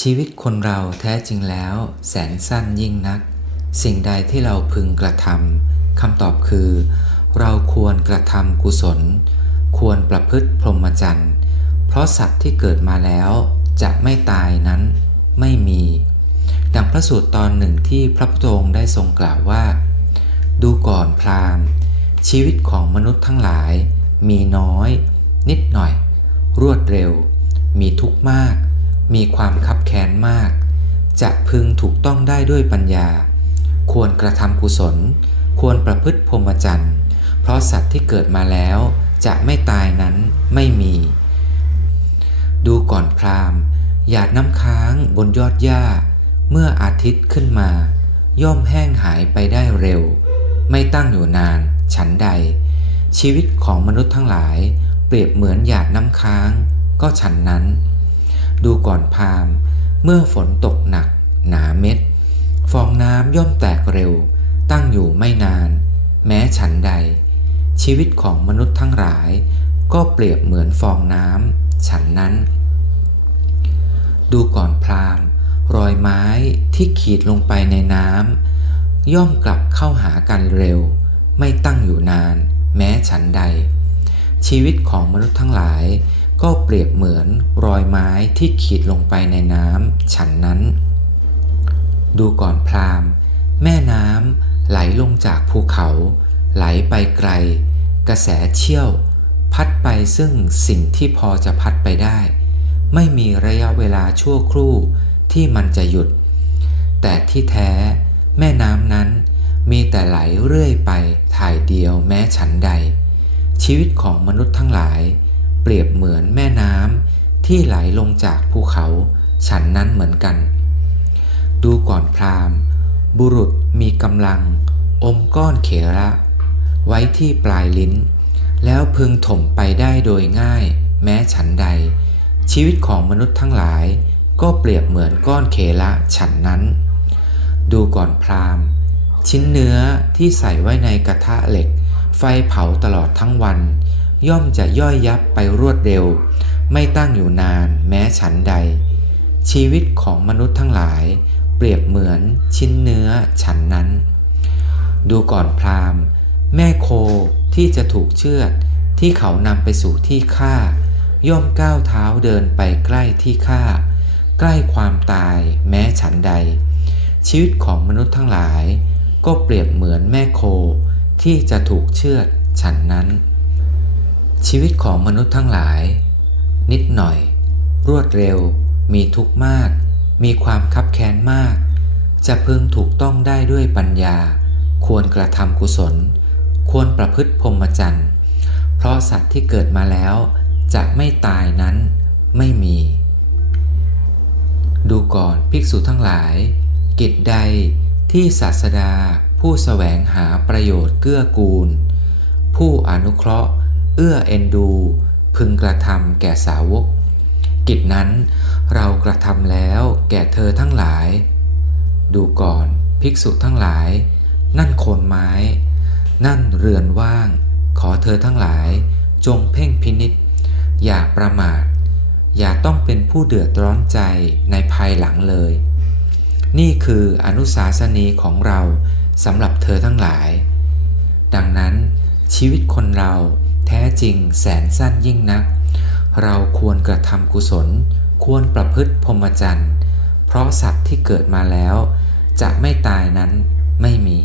ชีวิตคนเราแท้จริงแล้ว แสนสั้นยิ่งนัก สิ่งใดที่เราพึงกระทำคำตอบคือ เราควรกระทำกุศล ควรประพฤติพรหมจรรย์ เพราะสัตว์ที่เกิดมาแล้ว จะไม่ตายนั้นไม่มี ดังพระสูตรตอนหนึ่งที่พระพุทธองค์ได้ทรงกล่าวว่า ดูก่อนพราหมณ์ ชีวิตของมนุษย์ทั้งหลาย มีน้อย นิดหน่อย รวดเร็ว มีทุกข์มาก มีความคับแค้นมาก จะพึงถูกต้องได้ด้วยปัญญา ควรกระทำกุศล ควรประพฤติพรหมจรรย์ เพราะสัตว์ที่เกิดมาแล้วจะไม่ตายนั้นไม่มี ดูก่อนพราหมณ์หยาดน้ำค้างบนยอดหญ้า เมื่ออาทิตย์ขึ้นมา ย่อมแห้งหายไปได้เร็ว ไม่ตั้งอยู่นาน ฉันใด ชีวิตของมนุษย์ทั้งหลาย เปรียบเหมือนหยาดน้ำค้าง ก็ฉันนั้น ดูก่อนพาหมณ์เมื่อฝนตกหนัก หนาเม็ด ฟองน้ำย่อมแตกเร็ว ตั้งอยู่ไม่นาน แม้ฉันใด ชีวิตของมนุษย์ทั้งหลาย ก็เปรียบเหมือนฟองน้ำฉันนั้น ดูก่อนพราหมณ์รอยไม้ที่ขีดลงไปในน้ำย่อมกลับเข้าหากันเร็ว ไม่ตั้งอยู่นาน แม้ฉันใด ชีวิตของมนุษย์ทั้งหลาย ก็เปรียบเหมือนรอยไม้ที่ขีดลงไปในน้ำฉันนั้น ดูก่อนพราหมณ์ แม่น้ำไหลลงจากภูเขา ไหลไปไกล กระแสเชี่ยว พัดไปซึ่งสิ่งที่พอจะพัดไปได้ ไม่มีระยะเวลาชั่วครู่ที่มันจะหยุด แต่ที่แท้แม่น้ำนั้นมีแต่ไหลเรื่อยไปถ่ายเดียวแม้ฉันใด ชีวิตของมนุษย์ทั้งหลาย เปรียบเหมือนแม่น้ำที่ไหลลงจากภูเขาฉันนั้นเหมือนกัน ดูก่อนพราหมณ์ บุรุษมีกำลัง อมก้อนเขระ ไว้ที่ปลายลิ้น แล้วพึงถมไปได้โดยง่าย แม้ฉันใด ชีวิตของมนุษย์ทั้งหลาย ก็เปรียบเหมือนก้อนเขระฉันนั้น ดูก่อนพราหมณ์ ชิ้นเนื้อที่ใส่ไว้ในกระทะเหล็ก ไฟเผาตลอดทั้งวัน ย่อมจะย่อยยับไปรวดเร็ว ไม่ตั้งอยู่นานแม้ฉันใด ชีวิตของมนุษย์ทั้งหลาย เปรียบเหมือนชิ้นเนื้อฉันนั้น ดูก่อนพราหมณ์ แม่โคที่จะถูกเชือดที่เขานำไปสู่ที่ฆ่า ย่อมก้าวเท้าเดินไปใกล้ที่ฆ่า ใกล้ความตายแม้ฉันใด ชีวิตของมนุษย์ทั้งหลาย ก็เปรียบเหมือนแม่โคที่จะถูกเชือดฉันนั้น ชีวิตของมนุษย์ทั้งหลาย นิดหน่อย รวดเร็ว มีทุกข์มาก มีความคับแค้นมาก จะพึงถูกต้องได้ด้วยปัญญา ควรกระทำกุศล ควรประพฤติพรหมจรรย์เพราะสัตว์ที่เกิดมาแล้ว จะไม่ตายนั้นไม่มี ดูก่อนภิกษุทั้งหลาย กิจใดที่ศาสดา ผู้แสวงหาประโยชน์เกื้อกูล ผู้อนุเคราะห์ เอื้อเอ็นดู พึงกระทำแก่สาวก กิจนั้นเรากระทำแล้วแก่เธอทั้งหลาย ดูก่อนภิกษุทั้งหลาย นั่นโคนไม้ นั่นเรือนว่าง ขอเธอทั้งหลาย จงเพ่งพินิษอย่าประมาท อย่าต้องเป็นผู้เดือดร้อนใจในภายหลังเลย นี่คืออนุสาสนีของเราสำหรับเธอทั้งหลาย ดังนั้นชีวิตคนเรา แท้จริงแสนสั้นยิ่งนัก เราควรกระทำกุศล ควรประพฤติพรหมจรรย์ เพราะสัตว์ที่เกิดมาแล้ว จะไม่ตายนั้นไม่มี